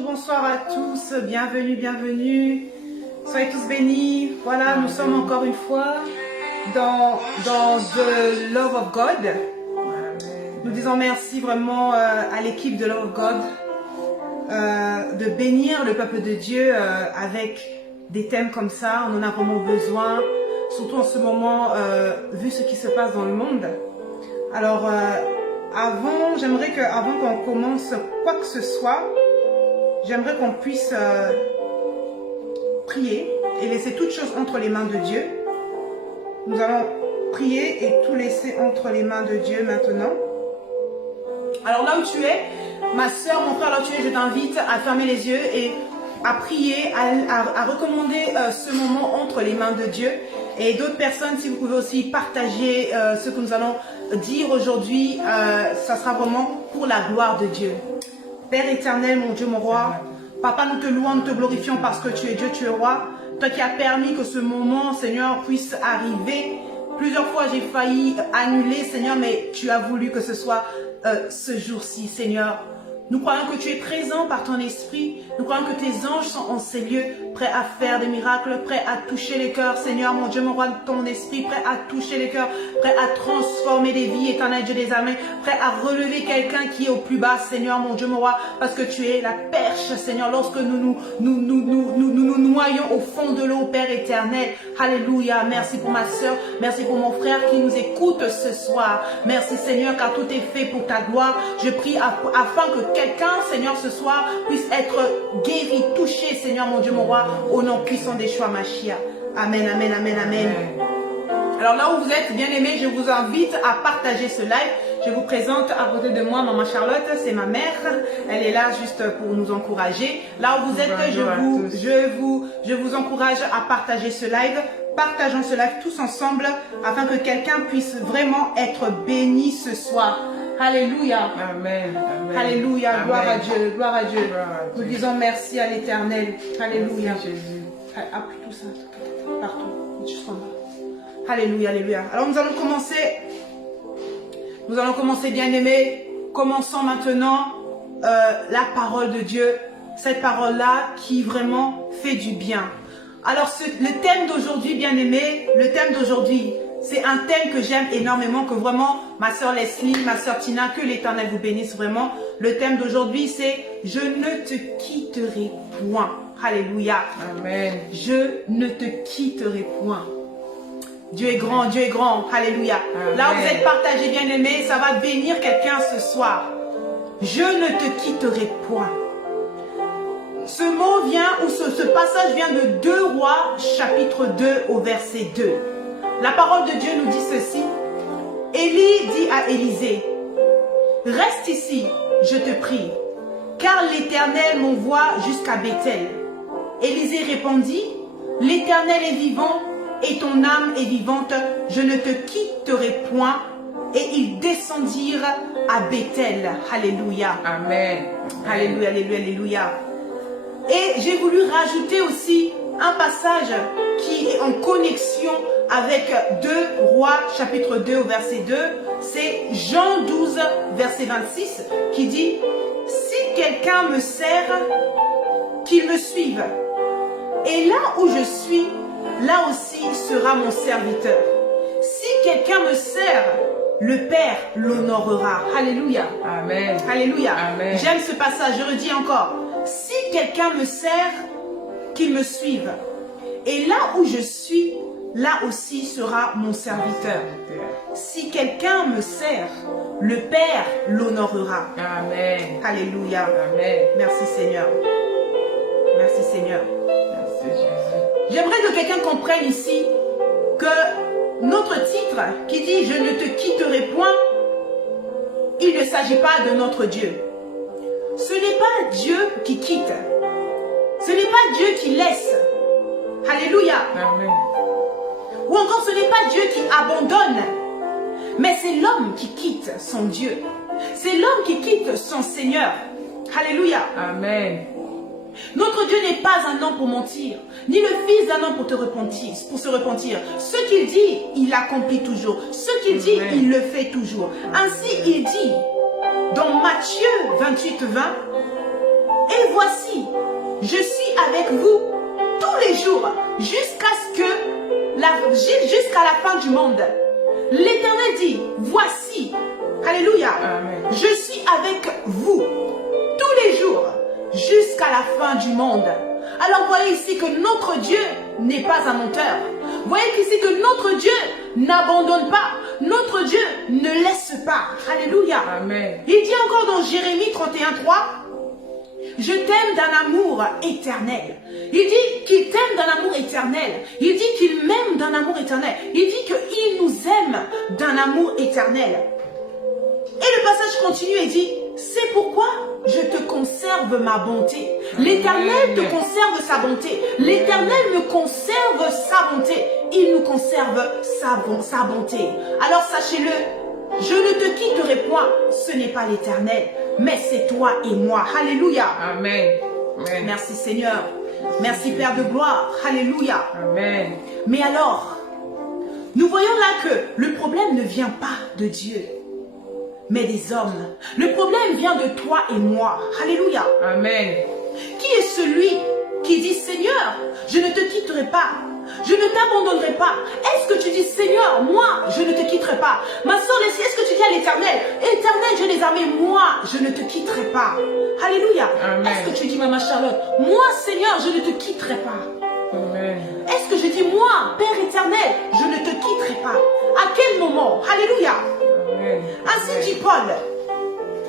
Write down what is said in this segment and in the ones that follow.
bonsoir à tous, bienvenue, bienvenue. Soyez tous bénis. Voilà, nous sommes encore une fois dans The Love of God. Nous disons merci vraiment à l'équipe de Love of God de bénir le peuple de Dieu avec des thèmes comme ça. On en a vraiment besoin, surtout en ce moment, vu ce qui se passe dans le monde. Alors, j'aimerais qu'avant qu'on commence quoi que ce soit, j'aimerais qu'on puisse prier et laisser toutes choses entre les mains de Dieu. Nous allons prier et tout laisser entre les mains de Dieu maintenant. Alors là où tu es, ma soeur, mon frère, là où tu es, je t'invite à fermer les yeux et à prier, à recommander ce moment entre les mains de Dieu. Et d'autres personnes, si vous pouvez aussi partager ce que nous allons dire aujourd'hui, ça sera vraiment pour la gloire de Dieu. Père éternel, mon Dieu, mon roi, Papa, nous te louons, nous te glorifions parce que tu es Dieu, tu es roi. Toi qui as permis que ce moment, Seigneur, puisse arriver. Plusieurs fois, j'ai failli annuler, Seigneur, mais tu as voulu que ce soit ce jour-ci, Seigneur. Nous croyons que tu es présent par ton esprit. Nous croyons que tes anges sont en ces lieux, prêts à faire des miracles, prêts à toucher les cœurs. Seigneur, mon Dieu, mon roi, ton esprit, prêt à toucher les cœurs, prêt à transformer des vies, éternel Dieu des armées, prêt à relever quelqu'un qui est au plus bas, Seigneur, mon Dieu, mon roi, parce que tu es la perche, Seigneur, lorsque nous noyons au fond de l'eau, Père éternel. Alléluia. Merci pour ma soeur, merci pour mon frère qui nous écoute ce soir. Merci, Seigneur, car tout est fait pour ta gloire. Je prie afin que quelqu'un, Seigneur, ce soir, puisse être guéri, touché, Seigneur, mon Dieu, mon roi, au nom puissant d'Yeshua Mashiach. Amen, amen, amen, amen. Alors là où vous êtes, bien aimés, je vous invite à partager ce live. Je vous présente à côté de moi Maman Charlotte, c'est ma mère. Elle est là juste pour nous encourager. Là où vous êtes, je vous encourage à partager ce live. Partageons ce live tous ensemble afin que quelqu'un puisse vraiment être béni ce soir. Alléluia. Amen. Amen. Alléluia. Amen. Gloire à Dieu. Gloire à Dieu. Gloire à Nous Dieu. disons merci à l'Éternel. Alléluia. Merci, Jésus. Appuie tout ça. Partout. Juste en bas. Alléluia. Alléluia. Alors nous allons commencer. Nous allons commencer, bien aimés. Commençons maintenant la parole de Dieu. Cette parole-là qui vraiment fait du bien. Alors le thème d'aujourd'hui, bien aimés, le thème d'aujourd'hui, c'est un thème que j'aime énormément, que vraiment, ma soeur Leslie, ma soeur Tina, que l'Éternel vous bénisse vraiment. Le thème d'aujourd'hui, c'est « Je ne te quitterai point ». Alléluia. Amen. Je ne te quitterai point. Dieu est grand, Dieu est grand. Alléluia. Amen. Là, vous êtes partagés, bien aimés, ça va bénir quelqu'un ce soir. Je ne te quitterai point. Ce mot vient, ou ce passage vient de 2 Rois, chapitre 2, au verset 2. La parole de Dieu nous dit ceci. Élie dit à Élisée, « Reste ici, je te prie, car l'Éternel m'envoie jusqu'à Béthel. » Élisée répondit, « L'Éternel est vivant et ton âme est vivante, je ne te quitterai point. » Et ils descendirent à Béthel. Alléluia. Amen. Alléluia, alléluia, alléluia. Et j'ai voulu rajouter aussi un passage qui est en connexion avec 2 Rois chapitre 2 au verset 2. C'est Jean 12 verset 26 qui dit « Si quelqu'un me sert, qu'il me suive. Et là où je suis, là aussi sera mon serviteur. Si quelqu'un me sert, le Père l'honorera. » Alléluia. Amen. Alléluia. Amen. J'aime ce passage, je redis encore. Si quelqu'un me sert, qu'il me suive. Et là où je suis, là aussi sera mon serviteur. Si quelqu'un me sert, le Père l'honorera. Amen. Alléluia. Amen. Merci Seigneur. Merci Seigneur. Merci Jésus. J'aimerais que quelqu'un comprenne ici que notre titre qui dit « Je ne te quitterai point », il ne s'agit pas de notre Dieu. Ce n'est pas Dieu qui quitte. Ce n'est pas Dieu qui laisse. Alléluia. Amen. Ou encore ce n'est pas Dieu qui abandonne. Mais c'est l'homme qui quitte son Dieu. C'est l'homme qui quitte son Seigneur. Alléluia. Amen. Notre Dieu n'est pas un homme pour mentir, ni le fils d'un homme pour se repentir. Ce qu'il dit, il accomplit toujours. Ce qu'il dit, il le fait toujours. Ainsi, il dit dans Matthieu 28, 20, « Et voici, je suis avec vous tous les jours jusqu'à la fin du monde. L'Éternel dit, voici, alléluia, Amen. je suis avec vous tous les jours jusqu'à la fin du monde. Alors voyez ici que notre Dieu n'est pas un menteur. Voyez ici que notre Dieu n'abandonne pas. Notre Dieu ne laisse pas. Alléluia. Amen. Il dit encore dans Jérémie 31:3, je t'aime d'un amour éternel. Il dit qu'il t'aime d'un amour éternel. Il dit qu'il m'aime d'un amour éternel. Il dit qu'il nous aime d'un amour éternel. Et le passage continue et dit, c'est pourquoi je te conserve ma bonté. L'Éternel te conserve sa bonté. L'Éternel me conserve sa bonté. Il nous conserve sa bonté. Alors sachez-le, je ne te quitterai point. Ce n'est pas l'Éternel, mais c'est toi et moi. Alléluia. Amen. Amen. Merci Seigneur. Merci Père de gloire. Alléluia. Amen. Mais alors, nous voyons là que le problème ne vient pas de Dieu, mais des hommes. Le problème vient de toi et moi. Alléluia. Amen. Qui est celui qui dit, Seigneur, je ne te quitterai pas, je ne t'abandonnerai pas? Est-ce que tu dis, Seigneur, moi, je ne te quitterai pas? Ma soeur, est-ce que tu dis à l'Éternel, Éternel, Dieu des armées, moi, je ne te quitterai pas? Alléluia. Amen. Est-ce que tu dis, Maman Charlotte, moi, Seigneur, je ne te quitterai pas? Amen. Est-ce que je dis, moi, Père éternel, je ne te quitterai pas? À quel moment? Alléluia. Amen. Ainsi dit Paul,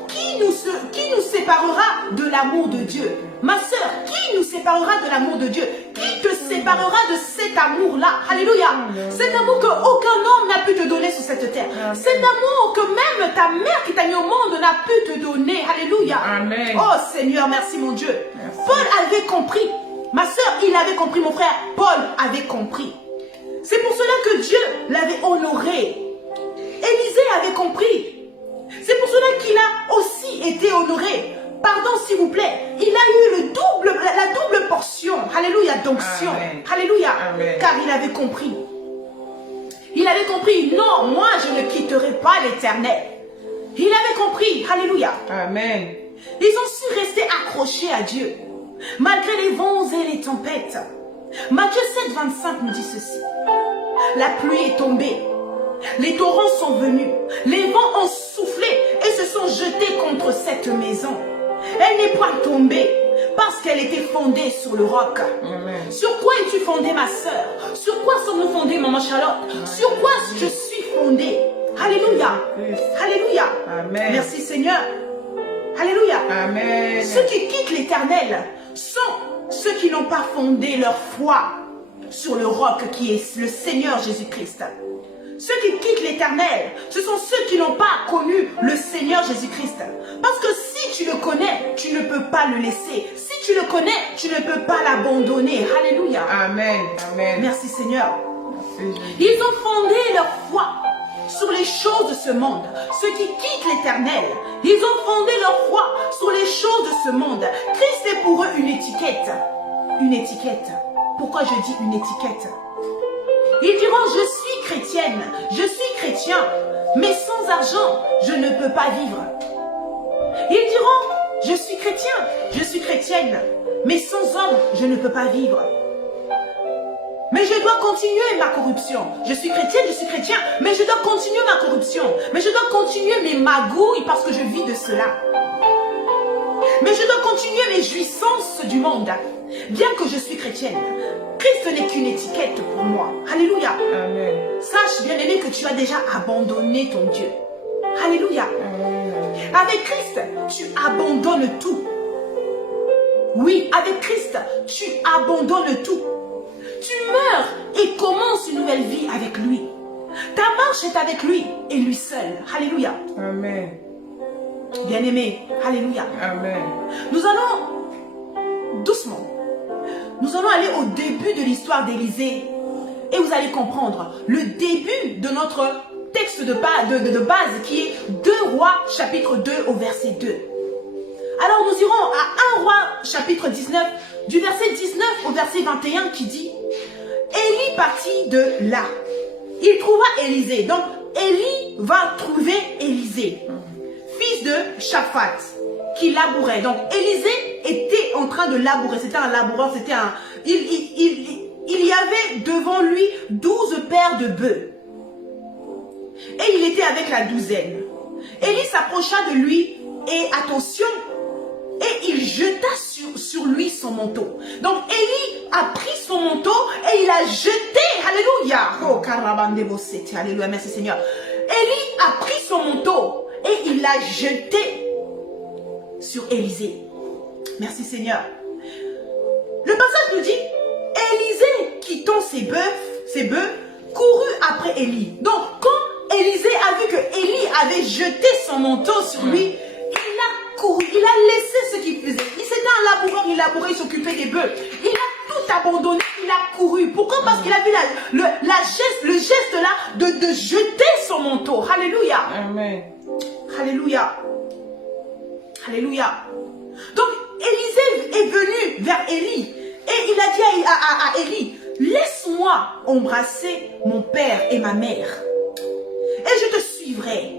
qui nous séparera de l'amour de Dieu? Ma sœur, qui nous séparera de l'amour de Dieu? Qui te séparera de cet amour-là? Alléluia. Cet amour que aucun homme n'a pu te donner sur cette terre. Cet amour que même ta mère qui t'a mis au monde n'a pu te donner. Alléluia. Amen. Oh Seigneur, merci mon Dieu. Merci. Paul avait compris. Ma sœur, il avait compris, mon frère. Paul avait compris. C'est pour cela que Dieu l'avait honoré. Élisée avait compris. C'est pour cela qu'il a aussi été honoré. Pardon, s'il vous plaît. Il a eu la double portion. Alléluia, d'onction. Amen. Alléluia. Amen. Car il avait compris. Il avait compris. Non, moi, je ne quitterai pas l'Éternel. Il avait compris. Alléluia. Amen. Ils ont su rester accrochés à Dieu. Malgré les vents et les tempêtes. Matthieu 7:25 nous dit ceci. La pluie est tombée. Les torrents sont venus, les vents ont soufflé et se sont jetés contre cette maison. Elle n'est point tombée parce qu'elle était fondée sur le roc. Amen. Sur quoi es-tu fondée, ma sœur? Sur quoi sommes-nous fondés, maman Charlotte? Sur quoi je suis fondée? Alléluia. Alléluia. Amen. Merci Seigneur. Alléluia. Amen. Ceux qui quittent l'Éternel sont ceux qui n'ont pas fondé leur foi sur le roc qui est le Seigneur Jésus-Christ. Ceux qui quittent l'Éternel, ce sont ceux qui n'ont pas connu le Seigneur Jésus-Christ. Parce que si tu le connais, tu ne peux pas le laisser. Si tu le connais, tu ne peux pas l'abandonner. Alléluia. Amen. Amen. Merci Seigneur. Merci, Jésus. Ils ont fondé leur foi sur les choses de ce monde. Ceux qui quittent l'Éternel, ils ont fondé leur foi sur les choses de ce monde. Christ est pour eux une étiquette. Une étiquette. Pourquoi je dis une étiquette? Ils diront, je suis chrétienne, je suis chrétien, mais sans argent, je ne peux pas vivre. Ils diront, je suis chrétien, je suis chrétienne, mais sans homme, je ne peux pas vivre. Mais je dois continuer ma corruption. Je suis chrétien, mais je dois continuer ma corruption. Mais je dois continuer mes magouilles parce que je vis de cela. Mais je dois continuer mes jouissances du monde. Bien que je suis chrétienne, Christ n'est qu'une étiquette pour moi. Alléluia. Amen. Sache, bien-aimé, que tu as déjà abandonné ton Dieu. Alléluia. Amen. Avec Christ, tu abandonnes tout. Oui, avec Christ, tu abandonnes tout. Tu meurs et commences une nouvelle vie avec lui. Ta marche est avec lui et lui seul. Alléluia. Amen. Bien-aimé, alléluia. Amen. Nous allons doucement. Nous allons aller au début de l'histoire d'Élisée et vous allez comprendre le début de notre texte de base qui est 2 Rois chapitre 2 au verset 2. Alors nous irons à 1 Roi chapitre 19 du verset 19 au verset 21 qui dit Élie partit de là. Il trouva Élisée. Donc Élie va trouver Élisée, fils de Shaphat, qui labourait. Donc Élisée était en train de labourer. C'était un laboureur, c'était un... Il y avait devant lui 12 paires de bœufs. Et il était avec la douzaine. Élie s'approcha de lui et attention, et il jeta sur lui son manteau. Donc Élie a pris son manteau et il a jeté. Alléluia. Oh, karabandebosete. Alléluia, merci Seigneur. Élie a pris son manteau et il l'a jeté sur Élisée. Merci Seigneur. Le passage nous dit, Élisée quittant ses bœufs, courut après Élie. Donc quand Élisée a vu que Élie avait jeté son manteau sur lui, il a couru, il a laissé ce qu'il faisait. C'était un laboureur, il labourait, il s'occupait des bœufs. Il a tout abandonné, il a couru. Pourquoi? Parce qu'il a vu le geste là de jeter son manteau. Alléluia. Amen. Alléluia. Alléluia. Donc Élisée est venu vers Élie et il a dit à Élie, laisse-moi embrasser mon père et ma mère et je te suivrai.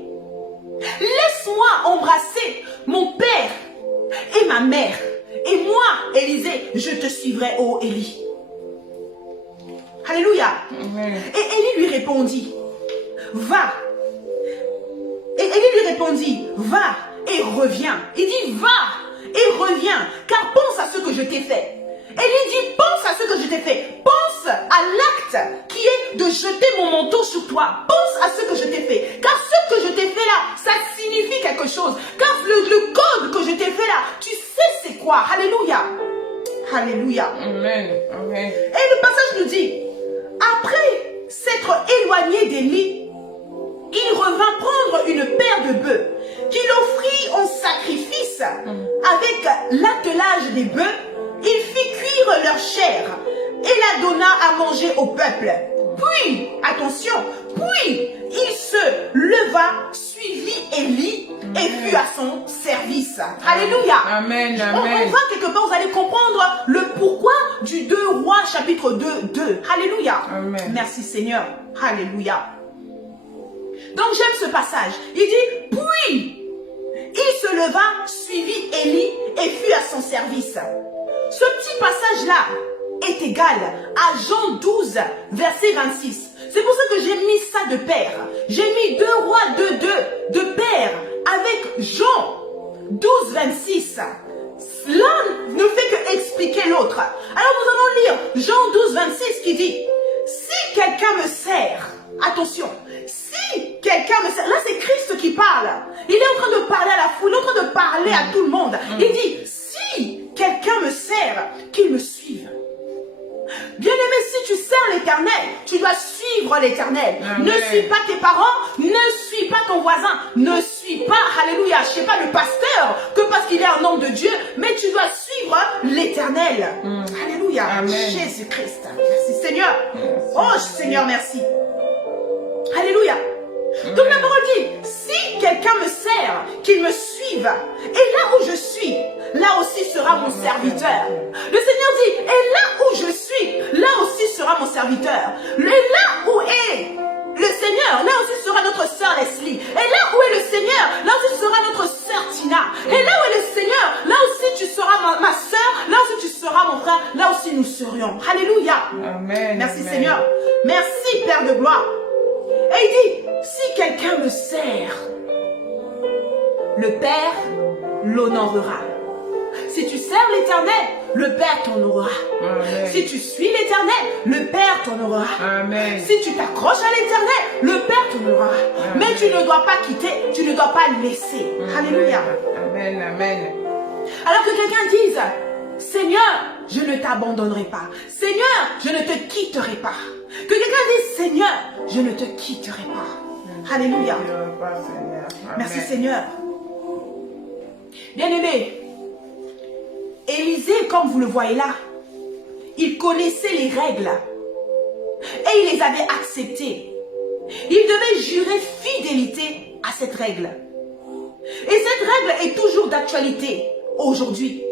Laisse-moi embrasser mon père et ma mère. Et moi, Élisée, je te suivrai, ô Élie. Alléluia. Amen. Et Élie lui répondit, va. Et Élie lui répondit, va et reviens. Il dit, va et reviens, car pense à ce que je t'ai fait. Élie dit, pense à ce que je t'ai fait. Pense à l'acte qui est de jeter mon manteau sur toi. Pense à ce que je t'ai fait. Car ce que je t'ai fait là, ça signifie quelque chose. Car le code que je t'ai fait là, tu sais c'est quoi. Alléluia. Alléluia. Amen. Amen. Et le passage nous dit, après s'être éloigné d'Élie, il revint prendre une paire de bœufs qu'il offrit en sacrifice avec l'attelage des bœufs. Il fit cuire leur chair et la donna à manger au peuple. Puis, attention, puis il se leva, suivit Élie et fut à son service. Alléluia. Amen. On Amen. va quelque part, vous allez comprendre le pourquoi du 2 Rois chapitre 2. Alléluia. Amen. Merci Seigneur. Alléluia. Donc j'aime ce passage. Il dit, puis il se leva, suivit Élie et fut à son service. Ce petit passage-là est égal à Jean 12, verset 26. C'est pour ça que j'ai mis ça de pair. J'ai mis 2 Rois 2 de pair avec Jean 12, 26. L'un ne fait que expliquer l'autre. Alors nous allons lire Jean 12, 26 qui dit, si quelqu'un me sert, attention, si quelqu'un me sert, là c'est Christ qui parle. Il est en train de parler à la foule, il est en train de parler à tout le monde. Il dit, si quelqu'un me sert, qu'il me suive. Bien-aimé, si tu sers l'Éternel, tu dois suivre l'Éternel. Ne suis pas tes parents, ne suis pas ton voisin, ne suis pas, alléluia, je sais pas, le pasteur, que parce qu'il est un homme de Dieu, mais tu dois suivre l'Éternel. Alléluia, Jésus-Christ. Merci Seigneur. Oh Seigneur, merci. Alléluia. Donc la parole dit, si quelqu'un me sert, qu'il me suive. Et là où je suis, là aussi sera mon serviteur. Le Seigneur dit, et là où je suis, là aussi sera mon serviteur. Et là où est le Seigneur, là aussi sera notre sœur Leslie. Et là où est le Seigneur, là aussi sera notre sœur Tina. Et là où est le Seigneur, là aussi tu seras ma sœur, là aussi tu seras mon frère, là aussi nous serions. Alléluia. Amen. Merci Amen. Seigneur. Merci Père de gloire. Et il dit, si quelqu'un me sert, le Père l'honorera. Si tu sers l'Éternel, le Père t'honorera. Si tu suis l'Éternel, le Père t'honorera. Si tu t'accroches à l'Éternel, le Père t'honorera. Mais tu ne dois pas quitter, tu ne dois pas laisser. Alléluia. Amen. Amen. Alors que quelqu'un dise, Seigneur, je ne t'abandonnerai pas. Seigneur, je ne te quitterai pas. Que quelqu'un dise, Seigneur, je ne te quitterai pas. Alléluia. Merci Seigneur. Bien-aimé, Élisée, comme vous le voyez là, il connaissait les règles et il les avait acceptées. Il devait jurer fidélité à cette règle. Et cette règle est toujours d'actualité aujourd'hui.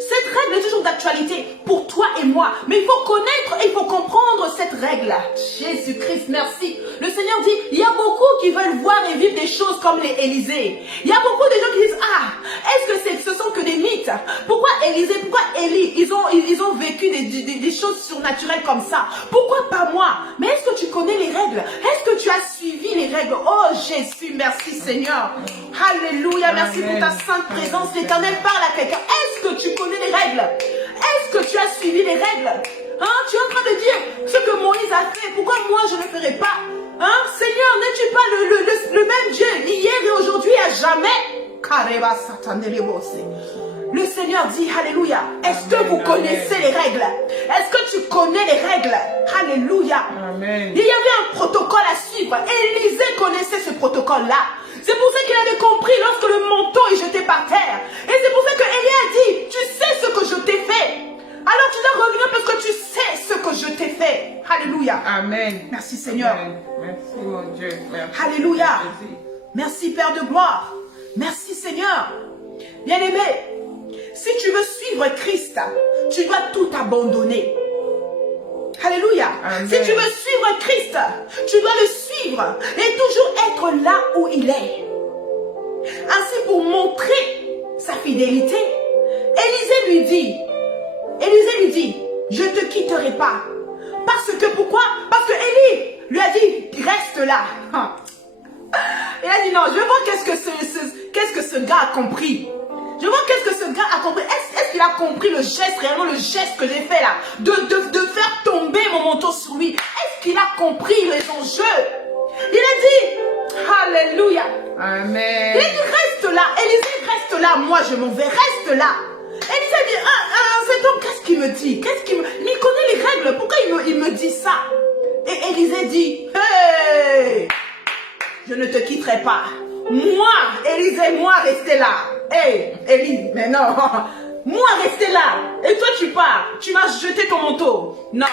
Cette règle est toujours d'actualité pour toi et moi. Mais il faut connaître et il faut comprendre cette règle. Jésus-Christ, merci. Le Seigneur dit, il y a beaucoup qui veulent voir et vivre des choses comme les Élysée. Il y a beaucoup de gens qui disent, ah, est-ce que c'est David, pourquoi Élisée, pourquoi Élie, ils ont vécu des choses surnaturelles comme ça. Pourquoi pas moi? Mais est-ce que tu connais les règles? Est-ce que tu as suivi les règles? Oh Jésus, merci Seigneur. Alléluia, merci pour ta sainte présence. L'Éternel parle à quelqu'un. Est-ce que tu connais les règles? Est-ce que tu as suivi les règles? Hein? Tu es en train de dire ce que Moïse a fait. Pourquoi moi je ne ferai pas? Hein? Seigneur, n'es-tu pas le même Dieu hier et aujourd'hui à jamais? Le Seigneur dit, alléluia, est-ce que vous connaissez les règles? Est-ce que tu connais les règles? Alléluia. Amen. Il y avait un protocole à suivre. Élisée connaissait ce protocole-là. C'est pour ça qu'il avait compris lorsque le manteau est jeté par terre. Et c'est pour ça que Élie a dit, tu sais ce que je t'ai fait. Alors tu dois revenir parce que tu sais ce que je t'ai fait. Alléluia. Amen. Merci Seigneur. Amen. Merci mon Dieu. Merci. Alléluia. Jésus. Merci Père de gloire. Merci Seigneur. Bien-aimé, si tu veux suivre Christ, tu dois tout abandonner. Alléluia. Amen. Si tu veux suivre Christ, tu dois le suivre et toujours être là où il est. Ainsi pour montrer sa fidélité, Élisée lui dit, je ne te quitterai pas. Parce que pourquoi? Parce que Élie lui a dit, reste là. Il a dit non, je vois qu'est-ce que ce gars a compris. Je vois qu'est-ce que ce gars a compris. Est-ce qu'il a compris le geste, réellement le geste que j'ai fait là, de faire tomber mon manteau sur lui? Est-ce qu'il a compris les enjeux? Il a dit, alléluia. Amen. Il a dit, reste là. Élisée, reste là. Moi, je m'en vais. Reste là. Élisée a dit, cet homme, qu'est-ce qu'il me dit? Il connaît les règles. Pourquoi il me dit ça? Et Élisée dit, hey, je ne te quitterai pas. Moi, Élisée, moi, rester là. Hey, Élie, mais non. Moi, rester là. Et toi, tu pars. Tu m'as jeté ton manteau. Non.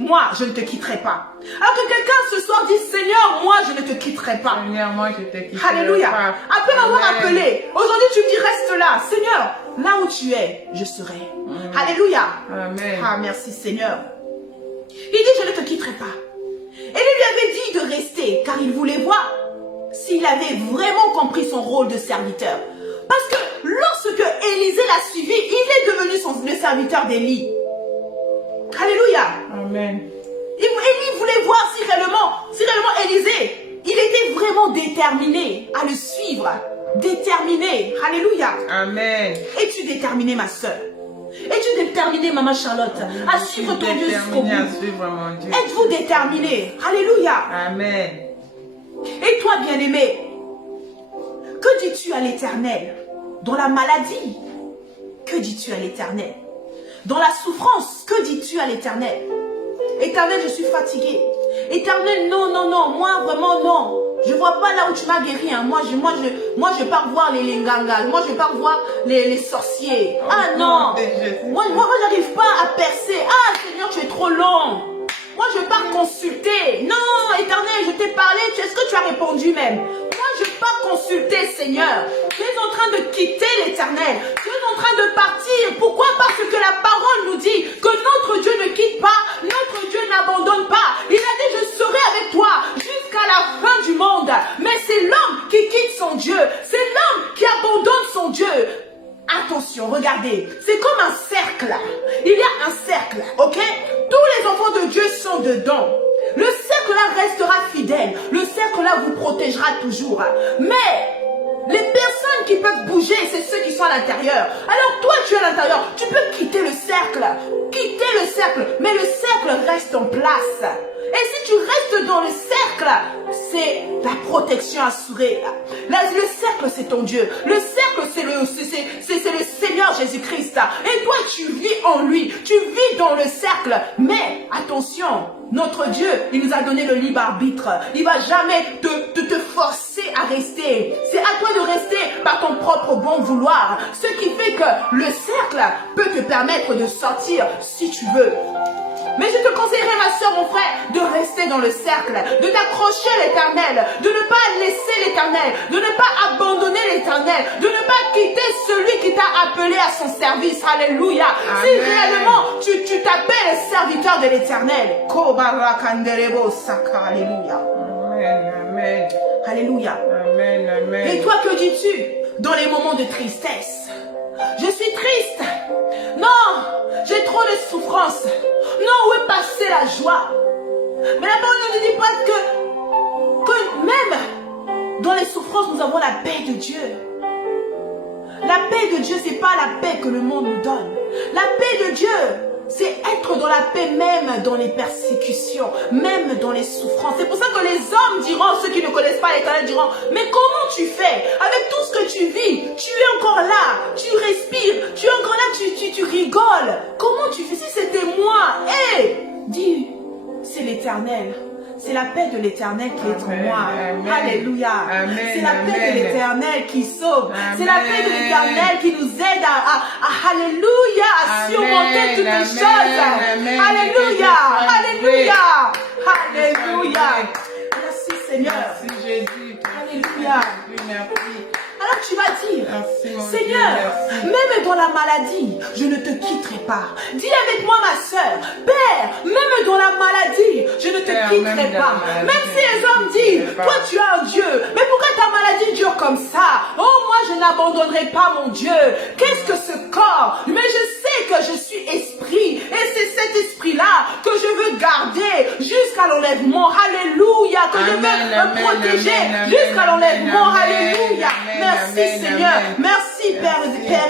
Moi, je ne te quitterai pas. Alors que quelqu'un ce soir dit, Seigneur, moi, je ne te quitterai pas. Seigneur, moi, je te quitterai Alléluia. pas. Après m'avoir Amen. appelé, aujourd'hui, tu me dis, reste là. Seigneur, là où tu es, je serai. Alléluia. Amen. Ah, merci, Seigneur. Il dit, je ne te quitterai pas. Et lui avait dit de rester, car il voulait voir s'il avait vraiment compris son rôle de serviteur. Parce que lorsque Élisée l'a suivi, il est devenu le serviteur d'Élie. Alléluia. Amen. Élie voulait voir si réellement Élisée, il était vraiment déterminé à le suivre. Déterminé. Alléluia. Amen. Es-tu déterminé, ma soeur? Es-tu déterminé, maman Charlotte, à suivre ton Dieu jusqu'au Déterminé à bout? suivre mon Dieu. Êtes-vous déterminé? Alléluia. Amen. Et toi, bien-aimé, que dis-tu à l'Éternel? Dans la maladie, que dis-tu à l'Éternel? Dans la souffrance, que dis-tu à l'Éternel? Éternel, je suis fatigué. Éternel, non, non, non, moi vraiment non. Je ne vois pas là où tu m'as guéri. Hein. Moi, je pars voir les ngangas. Moi, je pars voir les sorciers. Ah non. Moi, j'arrive pas à percer. Ah, Seigneur, tu es trop long. Moi, je pars consulter. Non, Éternel, je t'ai parlé. Est-ce que tu as répondu même? Moi, je pars consulter, Seigneur. Tu es en train de quitter l'Éternel. Tu es en train de partir. Pourquoi? Parce que la parole nous dit que notre Dieu ne quitte pas. Notre Dieu n'abandonne pas. Il a dit, je serai avec toi jusqu'à la fin du monde. Mais c'est l'homme qui quitte son Dieu. C'est l'homme qui abandonne son Dieu. Attention, regardez, c'est comme un cercle. Il y a un cercle, ok? Tous les enfants de Dieu sont dedans. Le cercle-là restera fidèle. Le cercle-là vous protégera toujours. Mais les personnes qui peuvent bouger, c'est ceux qui sont à l'intérieur. Alors toi, tu es à l'intérieur. Tu peux quitter le cercle. Quitter le cercle. Mais le cercle reste en place. Et si tu restes dans le cercle, c'est la protection assurée. Le cercle, c'est ton Dieu. Le cercle, c'est le Seigneur Jésus-Christ. Et toi, tu vis en lui. Tu vis dans le cercle. Mais attention, notre Dieu, il nous a donné le libre arbitre. Il ne va jamais te forcer à rester. C'est à toi de rester par ton propre bon vouloir. Ce qui fait que le cercle peut te permettre de sortir si tu veux. Mais je te conseillerais, ma soeur, mon frère, de rester dans le cercle, de t'accrocher à l'Éternel, de ne pas laisser l'Éternel, de ne pas abandonner l'Éternel, de ne pas quitter celui qui t'a appelé à son service. Alléluia. Amen. Si réellement tu t'appelles serviteur de l'Éternel. Alléluia. Amen. Amen. Alléluia. Amen. Amen. Et toi, que dis-tu dans les moments de tristesse? Je suis triste. Non, j'ai trop de souffrance. Non, où est passée la joie? Mais la parole ne nous dit pas que même dans les souffrances, nous avons la paix de Dieu. La paix de Dieu, ce n'est pas la paix que le monde nous donne. La paix de Dieu, c'est être dans la paix même dans les persécutions, même dans les souffrances. C'est pour ça que les hommes diront, ceux qui ne connaissent pas l'Éternel diront, mais comment tu fais? Avec tout ce que tu vis, tu es encore là, tu respires, tu es encore là, tu rigoles. Comment tu fais? Si c'était moi, dis, c'est l'Éternel. C'est la paix de l'Éternel qui est en moi. Amen. Alléluia. C'est la paix Amen. de l'Éternel qui sauve. C'est la paix de Amen. l'Éternel qui nous aide alléluia, à Amen. surmonter toutes les Amen. choses. Amen. Alléluia. Alléluia. Alléluia. Merci Seigneur. Merci Jésus. Alléluia. Merci. Alors tu vas dire, Merci, mon Seigneur, Dieu, merci. même dans la maladie, je ne te quitterai pas. Dis avec moi ma soeur, Père, même dans la maladie, je ne te Père, quitterai même dans pas. la maladie, Même si les hommes je ne disent, te quitterai toi pas. tu es un Dieu, mais pourquoi ta maladie dure comme ça? Oh, moi je n'abandonnerai pas mon Dieu. Qu'est-ce que ce corps? Mais je sais que je suis esprit, et c'est cet esprit-là que je veux garder jusqu'à l'enlèvement. Alléluia, que je veux me protéger jusqu'à l'enlèvement. Alléluia. Merci Seigneur. Merci Père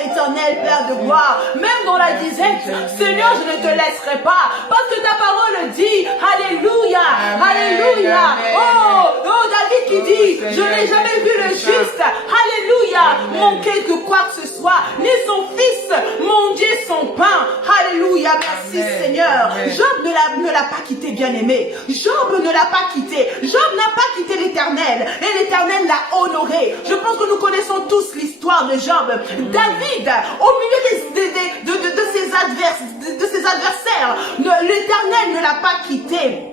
éternel, Père de gloire. Même dans la disette, Seigneur, je ne te laisserai pas. Parce que ta parole dit, Alléluia, Alléluia. Oh, David qui dit, je n'ai jamais vu le juste, Alléluia, manquer de quoi que ce soit, ni son fils manger son pain. Alléluia, merci Seigneur. Job ne l'a pas quitté, bien-aimé. Job ne l'a pas quitté. Job n'a pas quitté l'Éternel. Et l'Éternel l'a honoré. Je pense que nous connaissons tous l'histoire de Job. David, au milieu de ses adversaires, l'Éternel ne l'a pas quitté.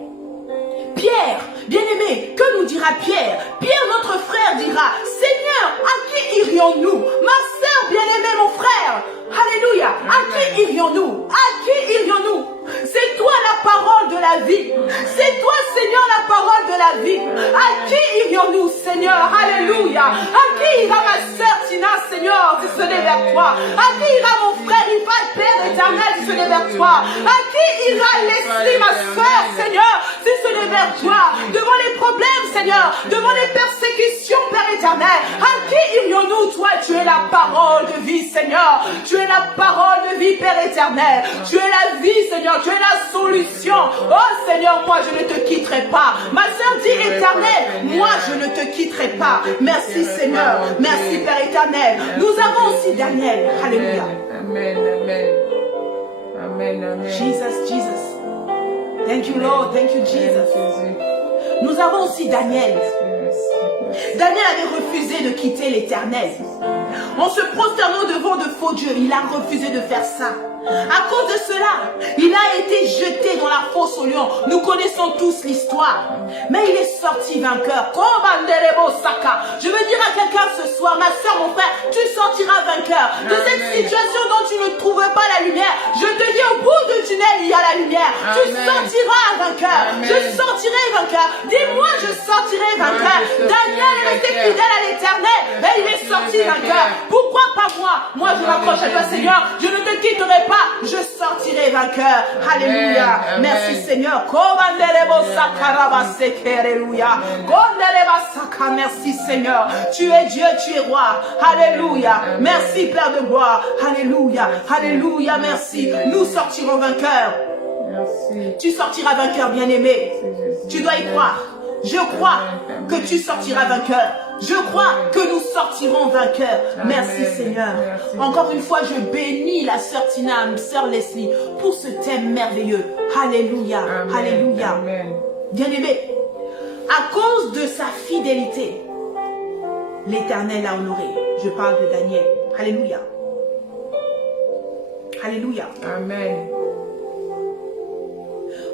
Pierre, bien-aimé, que nous dira Pierre? Pierre, notre frère, dira, Seigneur, à qui irions-nous? Ma sœur, bien-aimé, mon frère, alléluia, à qui irions-nous? À qui irions-nous? C'est toi la parole de la vie. C'est toi, Seigneur, la parole de la vie. À qui irions-nous, Seigneur? Alléluia. À qui ira ma sœur Tina, Seigneur, si ce n'est vers toi? À qui ira mon frère Yvan, Père éternel, si ce n'est vers toi? À qui ira Leslie, ma sœur, Seigneur, si ce n'est vers toi? Devant les problèmes, Seigneur, devant les persécutions, Père éternel, à qui irions-nous? Toi, tu es la parole de vie, Seigneur. Tu es la parole de vie, Père éternel. Tu es la vie, Seigneur. Tu es la solution. Oh Seigneur, moi je ne te quitterai pas. Ma sœur dit éternel, moi je ne te quitterai pas. Merci Seigneur. Merci Père éternel. Nous avons aussi Daniel. Alléluia. Amen, amen. Amen, amen. Jesus, Jesus. Thank you Lord. Thank you Jesus. Jésus. Nous avons aussi Daniel. Merci. Daniel avait refusé de quitter l'Éternel. En se prosternant devant de faux dieux, il a refusé de faire ça. À cause de cela, il a été jeté dans la fosse au lion. Nous connaissons tous l'histoire. Mais il est sorti vainqueur. Je veux dire à quelqu'un ce soir, ma soeur, mon frère, tu sortiras vainqueur. De cette situation dont tu ne trouves pas la lumière, je te dis au bout du tunnel, il y a la lumière. Tu sortiras vainqueur. Je sortirai vainqueur. Dis-moi, je sortirai vainqueur. Daniel est resté fidèle à l'Éternel et il est sorti vainqueur. Pourquoi pas moi? Moi, je m'accroche à toi, Seigneur. Je ne te quitterai pas. Je sortirai vainqueur. Alléluia. Merci Seigneur. Merci Seigneur. Tu es Dieu, tu es roi. Alléluia. Merci Père de gloire. Alléluia. Alléluia. Merci. Nous sortirons vainqueurs. Merci. Tu sortiras vainqueur, bien-aimé. Tu dois y croire. Je crois que tu sortiras vainqueur. Je crois que nous sortirons vainqueurs. Merci Seigneur. Encore une fois, je bénis la sœur Tina, sœur Leslie, pour ce thème merveilleux. Alléluia. Alléluia. Bien-aimé, à cause de sa fidélité, l'Éternel l'a honoré. Je parle de Daniel. Alléluia. Alléluia. Amen.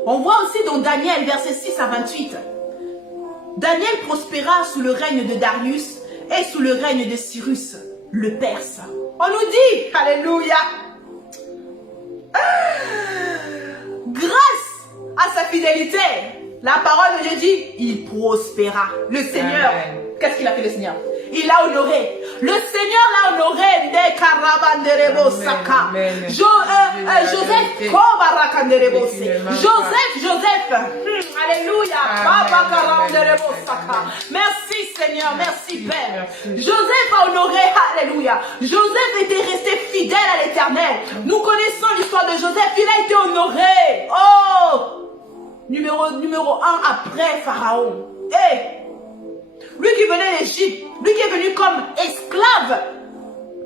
On voit aussi dans Daniel, versets 6 à 28. Daniel prospéra sous le règne de Darius et sous le règne de Cyrus, le Perse. On nous dit, alléluia, grâce à sa fidélité, la parole de Dieu dit, il prospéra. Le Seigneur, qu'est-ce qu'il a fait le Seigneur? Il l'a honoré. Le Seigneur l'a honoré. karabanderebo saka. Amen. Joseph kobarakanderebo se. Joseph. Alléluia. Baba karanderebo saka. Merci Seigneur, merci Père. Joseph a honoré, alléluia. Joseph était resté fidèle à l'Éternel. Nous connaissons l'histoire de Joseph, il a été honoré. Oh! Numéro 1 après Pharaon. Lui qui venait d'Égypte, lui qui est venu comme esclave,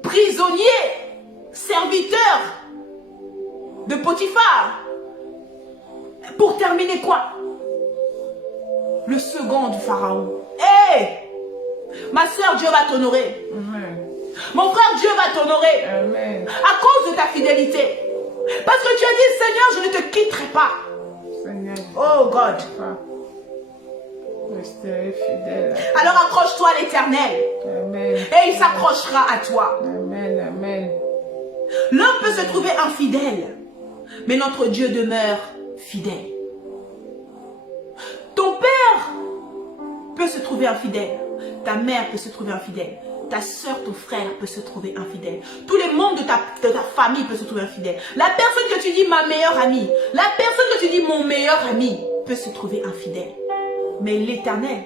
prisonnier, serviteur de Potiphar. Pour terminer quoi? Le second du Pharaon. Ma soeur, Dieu va t'honorer. Mon frère, Dieu va t'honorer. À cause de ta fidélité. Parce que tu as dit, Seigneur, je ne te quitterai pas. Seigneur, oh God. Restez fidèle. Alors accroche-toi à l'Éternel. Et il s'accrochera à toi. Amen. L'homme peut se trouver infidèle, mais notre Dieu demeure fidèle. Ton père peut se trouver infidèle. Ta mère peut se trouver infidèle. Ta soeur, ton frère peut se trouver infidèle. Tous les membres de ta famille peuvent se trouver infidèles. La personne que tu dis ma meilleure amie, la personne que tu dis mon meilleur ami peut se trouver infidèle. Mais l'Éternel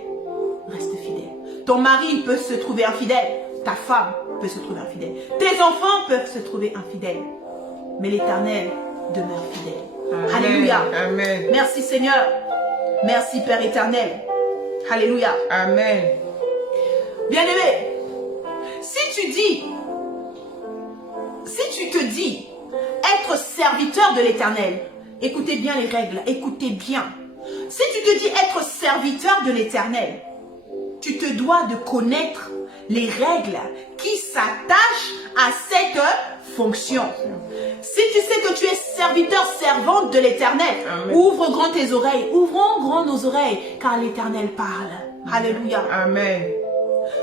reste fidèle. Ton mari peut se trouver infidèle. Ta femme peut se trouver infidèle. Tes enfants peuvent se trouver infidèles. Mais l'Éternel demeure fidèle. Amen. Alléluia. Amen. Merci Seigneur. Merci Père éternel. Alléluia. Amen. Bien-aimé, si tu te dis être serviteur de l'Éternel, écoutez bien les règles, écoutez bien. Si tu te dis être serviteur de l'Éternel, tu te dois de connaître les règles qui s'attachent à cette fonction. Si tu sais que tu es serviteur, servante de l'Éternel, ouvre grand tes oreilles, ouvrons grand nos oreilles, car l'Éternel parle. Alléluia. Amen.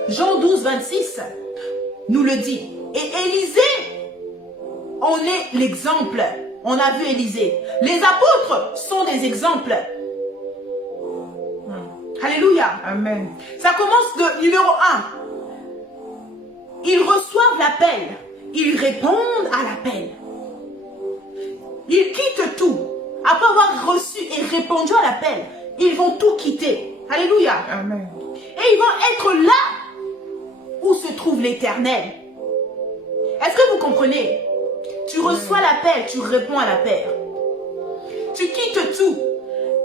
Jean 12, 26 nous le dit. Et Élisée, on est l'exemple. On a vu Élisée. Les apôtres sont des exemples. Alléluia. Amen. Ça commence de numéro 1. Ils reçoivent l'appel. Ils répondent à l'appel. Ils quittent tout. Après avoir reçu et répondu à l'appel, ils vont tout quitter. Alléluia. Amen. Et ils vont être là où se trouve l'Éternel. Est-ce que vous comprenez? Tu reçois l'appel, tu réponds à l'appel. Tu quittes tout.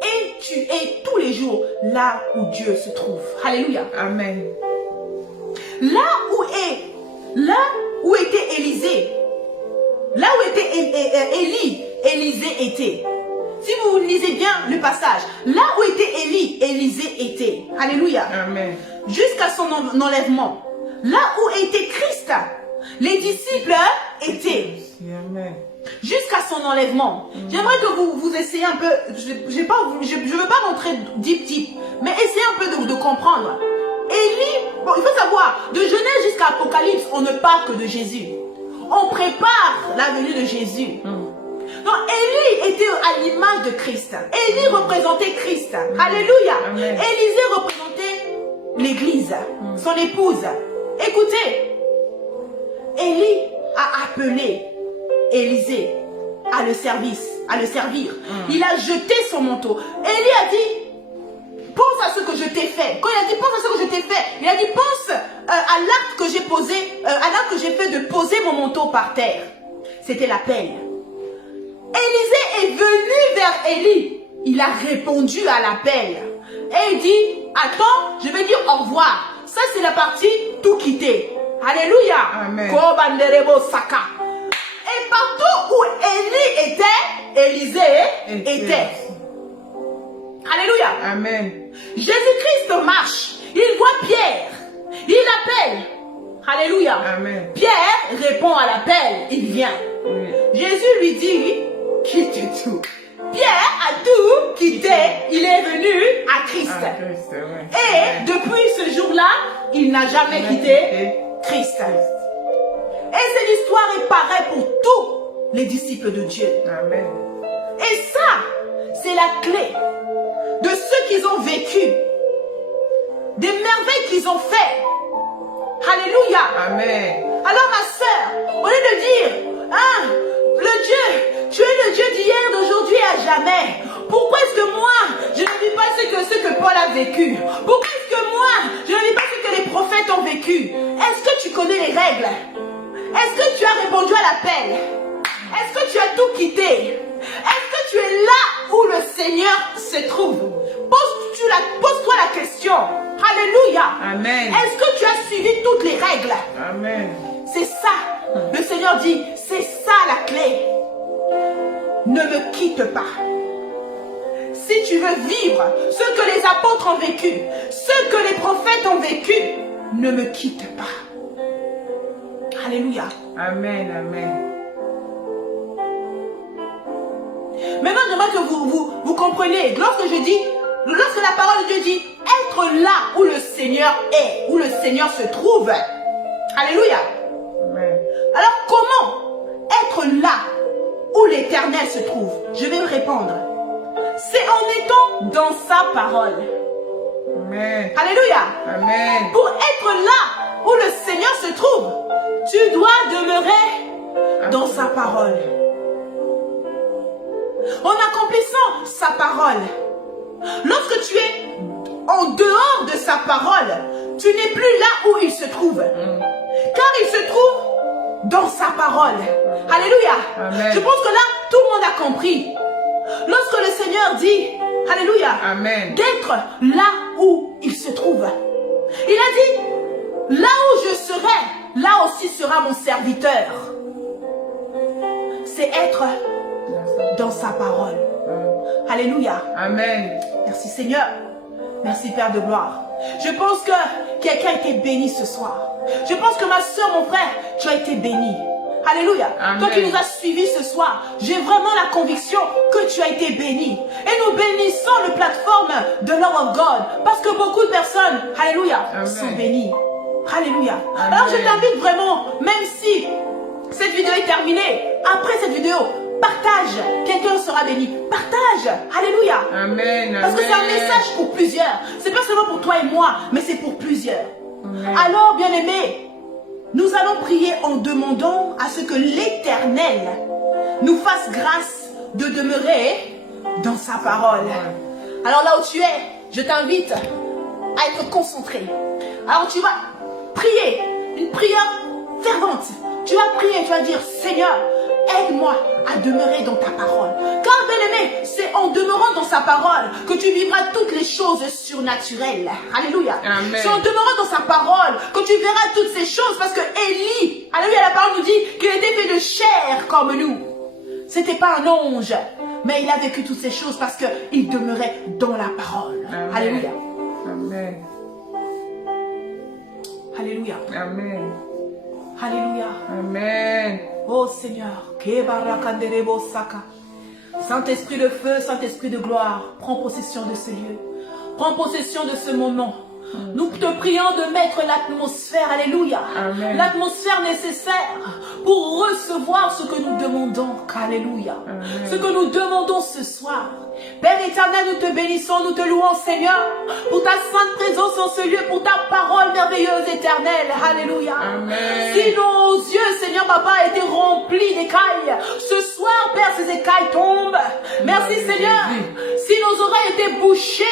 Et tu es tous les jours là où Dieu se trouve. Alléluia. Amen. Là où était Élisée, là où était Élie, Élisée était. Si vous lisez bien le passage, là où était Élie, Élisée était. Alléluia. Amen. Jusqu'à son enlèvement. Là où était Christ, les disciples étaient. Amen. Jusqu'à son enlèvement. J'aimerais que vous essayez un peu, je ne veux pas rentrer deep, mais essayez un peu de comprendre. Élie, bon, il faut savoir, de Genèse jusqu'à Apocalypse, on ne parle que de Jésus. On prépare la venue de Jésus. Donc Élie était à l'image de Christ. Élie représentait Christ. Alléluia. Amen. Élisée représentait l'église, son épouse. Écoutez, Élie a appelé Élisée à le servir. Il a jeté son manteau. Élie a dit, pense à ce que je t'ai fait. Quand il a dit, pense à ce que je t'ai fait, il a dit, pense à l'acte que j'ai posé, à l'acte que j'ai fait de poser mon manteau par terre. C'était l'appel. Élisée est venu vers Élie. Il a répondu à l'appel. Et il dit, attends, je vais dire au revoir. Ça, c'est la partie tout quitter. Alléluia. Amen. Et partout où Élie était, Élisée était. Alléluia. Amen. Jésus-Christ marche. Il voit Pierre. Il appelle. Alléluia. Amen. Pierre répond à l'appel. Il vient. Oui. Jésus lui dit, quitte tout. Pierre a tout quitté. Il est venu à Christ. Ah, Christ, ouais. Et depuis ce jour-là, il n'a jamais quitté Christ. Et cette histoire est pareille pour tous les disciples de Dieu. Amen. Et ça, c'est la clé de ce qu'ils ont vécu, des merveilles qu'ils ont fait. Alléluia. Amen. Alors ma sœur, jamais? Pourquoi est-ce que moi, je ne vis pas ce que Paul a vécu? Pourquoi est-ce que moi, je ne vis pas ce que les prophètes ont vécu? Est-ce que tu connais les règles? Est-ce que tu as répondu à l'appel? Est-ce que tu as tout quitté? Est-ce que tu es là où le Seigneur se trouve? Pose-toi la question. Alléluia. Amen. Est-ce que tu as suivi toutes les règles? Amen. C'est ça. Le Seigneur dit, c'est ça la clé. Ne me quitte pas. Si tu veux vivre ce que les apôtres ont vécu, ce que les prophètes ont vécu, ne me quitte pas. Alléluia. Amen. Amen. Maintenant, j'aimerais que vous compreniez. Lorsque la parole de Dieu dit être là où le Seigneur est, où le Seigneur se trouve. Alléluia. Amen. Alors comment être là où l'Éternel se trouve? Je vais me répondre. C'est en étant dans sa parole. Amen. Alléluia. Amen. Pour être là où le Seigneur se trouve, tu dois demeurer dans sa parole. En accomplissant sa parole, lorsque tu es en dehors de sa parole, tu n'es plus là où il se trouve. Car il se trouve dans sa parole. Alléluia. Amen. Je pense que là, tout le monde a compris. Lorsque le Seigneur dit, alléluia, Amen. d'être là où il se trouve. Il a dit, là où je serai, là aussi sera mon serviteur. C'est être dans sa parole. Alléluia. Amen. Merci Seigneur. Merci Père de gloire. Je pense que quelqu'un a été béni ce soir. Je pense que ma soeur, mon frère, tu as été béni. Alléluia. Amen. Toi qui nous as suivis ce soir, j'ai vraiment la conviction que tu as été béni. Et nous bénissons la plateforme de Love of God. Parce que beaucoup de personnes, alléluia, Amen. sont bénies. Alléluia. Amen. Alors je t'invite vraiment, même si cette vidéo est terminée, après cette vidéo, partage. Quelqu'un sera béni. Partage. Alléluia. Amen. Parce que c'est un Amen. message pour plusieurs. C'est pas seulement pour toi et moi, mais c'est pour plusieurs. Amen. Alors, bien-aimés, nous allons prier en demandant à ce que l'Éternel nous fasse grâce de demeurer dans sa parole. Alors là où tu es, je t'invite à être concentré. Alors tu vas prier une prière fervente. Tu vas prier, tu vas dire, Seigneur, aide-moi à demeurer dans ta parole. Car, bien-aimé, c'est en demeurant dans sa parole que tu vivras toutes les choses surnaturelles. Alléluia. Amen. C'est en demeurant dans sa parole que tu verras toutes ces choses. Parce que Élie, alléluia, la parole nous dit qu'il était fait de chair comme nous. C'était pas un ange, mais il a vécu toutes ces choses parce qu'il demeurait dans la parole. Amen. Alléluia. Amen. Alléluia. Amen. Alléluia. Amen. Oh Seigneur, Saint-Esprit de feu, Saint-Esprit de gloire, prends possession de ce lieu. Prends possession de ce moment. Nous te prions de mettre l'atmosphère, alléluia, Amen. l'atmosphère nécessaire pour recevoir ce que nous demandons, alléluia, Amen. ce que nous demandons ce soir. Père éternel, nous te bénissons, nous te louons, Seigneur, pour ta sainte présence en ce lieu, pour ta parole merveilleuse, éternelle, alléluia. Amen. Si nos yeux, Seigneur, papa, étaient remplis d'écailles, ce soir, Père, ces écailles tombent. Merci, Amen. Seigneur. Si nos oreilles étaient bouchées,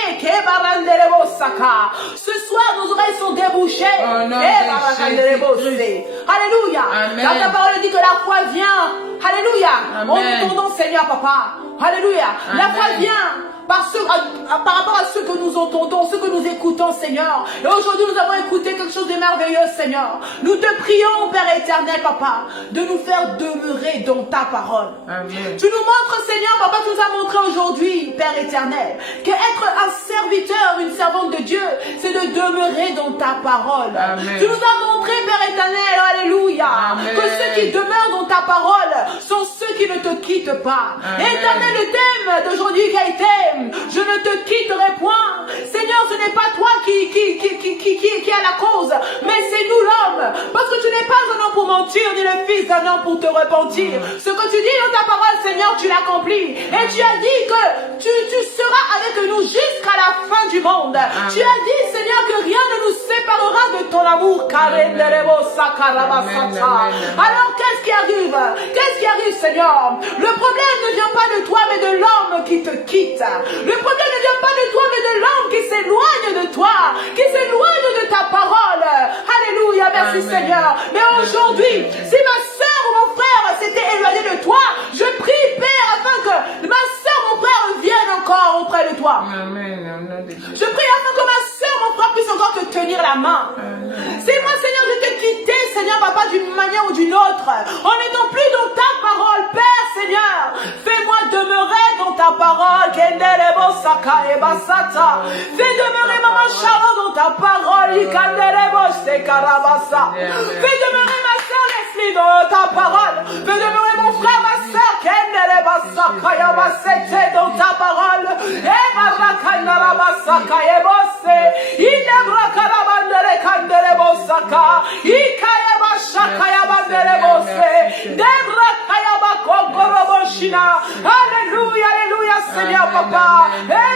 ce soir, nos oreilles sont débouchées. Au nom de Jésus-Christ. Alléluia. Amen. Dans ta parole dit que la foi vient. Alléluia. Amen. En entendant, Seigneur, papa. Alléluia. La Amen. foi vient par rapport à ce que nous entendons, ce que nous écoutons, Seigneur. Et aujourd'hui, nous avons écouté quelque chose de merveilleux, Seigneur. Nous te prions, Père éternel, papa, de nous faire demeurer dans ta parole. Amen. Tu nous montres, Seigneur, papa, tu nous as montré aujourd'hui, Père éternel, qu'être un serviteur, une servante de Dieu, c'est de demeurer dans ta parole. Amen. Tu nous as montré, Père éternel, alléluia, Amen. que ceux qui demeurent dans ta parole sont ceux qui ne te quittent pas. Amen. Éternel, le thème d'aujourd'hui qui a été, je ne te quitterai point. Seigneur, ce n'est pas toi qui a la cause, mais c'est nous l'homme. Parce que tu n'es pas un homme pour mentir, ni le fils d'un homme pour te repentir. Ce que tu dis dans ta parole, Seigneur, tu l'accomplis. Et tu as dit que tu seras avec nous jusqu'à la fin du monde. Amen. Tu as dit, Seigneur, que rien ne nous séparera de ton amour. Amen. Amen. Alors, qu'est-ce qui arrive? Qu'est-ce qui arrive aujourd'hui, Seigneur, le problème ne vient pas de toi, mais de l'homme qui te quitte. Le problème ne vient pas de toi, mais de l'homme qui s'éloigne de toi, qui s'éloigne de ta parole. Alléluia, merci Seigneur. Mais aujourd'hui, si ma soeur ou mon frère s'était éloigné de toi, je prie, Père, afin que ma soeur, mon frère vienne encore auprès de toi. Je prie afin que ma soeur, mon frère puisse encore te tenir la main. Si moi, Seigneur, je t'ai quitté, Seigneur, papa, d'une manière ou d'une autre, en n'étant plus dans ta parole, Père, Seigneur, fais-moi demeurer dans ta parole. Fais demeurer maman Charlotte dans ta parole. Fais demeurer ma soeur Leslie dans ta parole. Fais demeurer mon frère, ma soeur dans ta parole. Alléluia, alléluia, Seigneur, papa.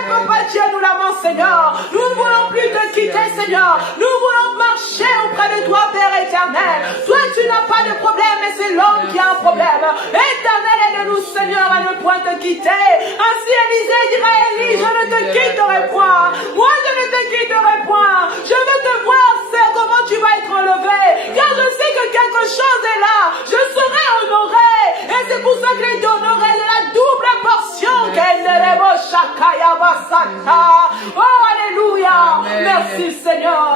Papa, tiens-nous la main, Seigneur. Nous ne voulons plus te quitter, Seigneur. Nous voulons marcher auprès de toi, Père éternel. Toi, tu n'as pas de problème, mais c'est l'homme qui a un problème. Éternel, aide-nous, Seigneur, à ne point te quitter. Ainsi, Élisée dira, Élie, je ne te quitterai point. Moi, je ne te quitterai point. Je veux te voir, Seigneur, comment tu vas être enlevé. Car je sais que quelque chose est là. Je serai honoré. Et c'est pour ça que les honoré de la double portion. Oh, alléluia. Merci, Seigneur.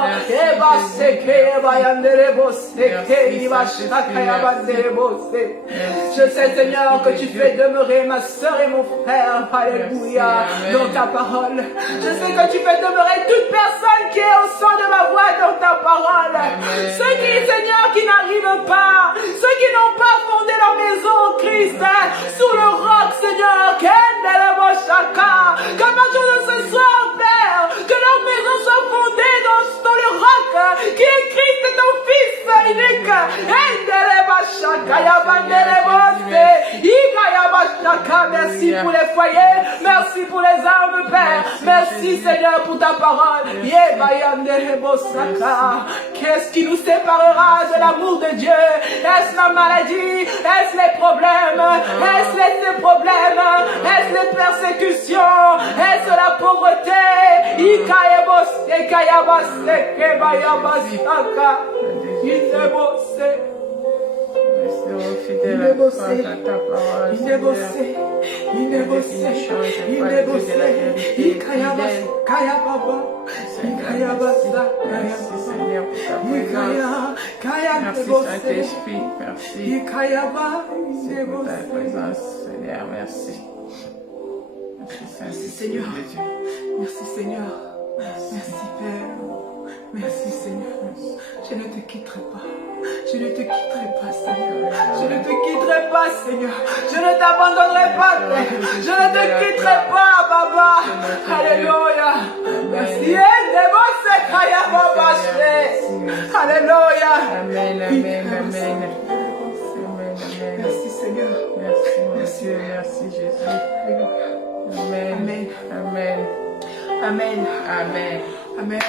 Je sais, Seigneur, que tu fais demeurer ma soeur et mon frère. Alléluia. Dans ta parole. Je sais que tu fais demeurer toute personne qui est au son de ma voix dans ta parole. Ceux qui, Seigneur, qui n'arrivent pas. Ceux qui n'ont pas fondé leur maison en Christ. Sous le roc, Seigneur. Qu'à partir de ce soir, Père, que leur maison soit fondée dans le roc qui est Christ et ton Fils unique. Merci pour les foyers, merci pour les âmes, Père. Merci, Seigneur, pour ta parole. Qu'est-ce qui nous séparera de l'amour de Dieu? Est-ce la maladie? Est-ce les problèmes? Est-ce les problèmes? Est-ce les persécutions? Est-ce la pauvreté? Merci Seigneur. Merci Seigneur. Merci Père. Merci Seigneur. Je ne te quitterai pas. Je ne te quitterai pas, Seigneur. Je ne te quitterai pas, Seigneur. Je ne t'abandonnerai pas, Père. Je ne te quitterai pas, Baba. Alléluia. Merci. Alléluia. Amen, amen, amen. Merci Seigneur. Merci, merci Jésus. Amen. Amen. Amen. Amen. Amen. Amen. Amen.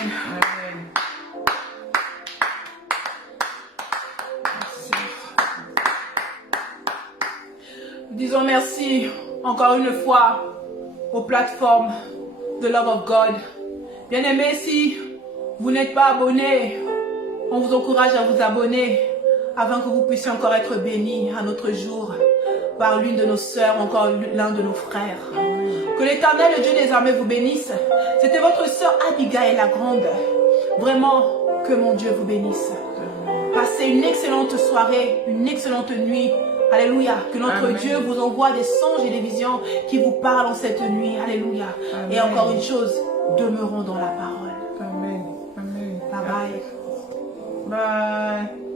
Disons merci encore une fois aux plateformes de Love of God. Bien-aimés, si vous n'êtes pas abonnés, on vous encourage à vous abonner afin que vous puissiez encore être bénis à notre jour par l'une de nos sœurs, encore l'un de nos frères. Que l'Éternel, le Dieu des armées, vous bénisse. C'était votre sœur Abigail la Grande. Vraiment, que mon Dieu vous bénisse. Passez une excellente soirée, une excellente nuit. Alléluia. Que notre Amen. Dieu vous envoie des songes et des visions qui vous parlent en cette nuit. Alléluia. Amen. Et encore une chose, demeurons dans la parole. Amen. Amen. Bye bye. Bye.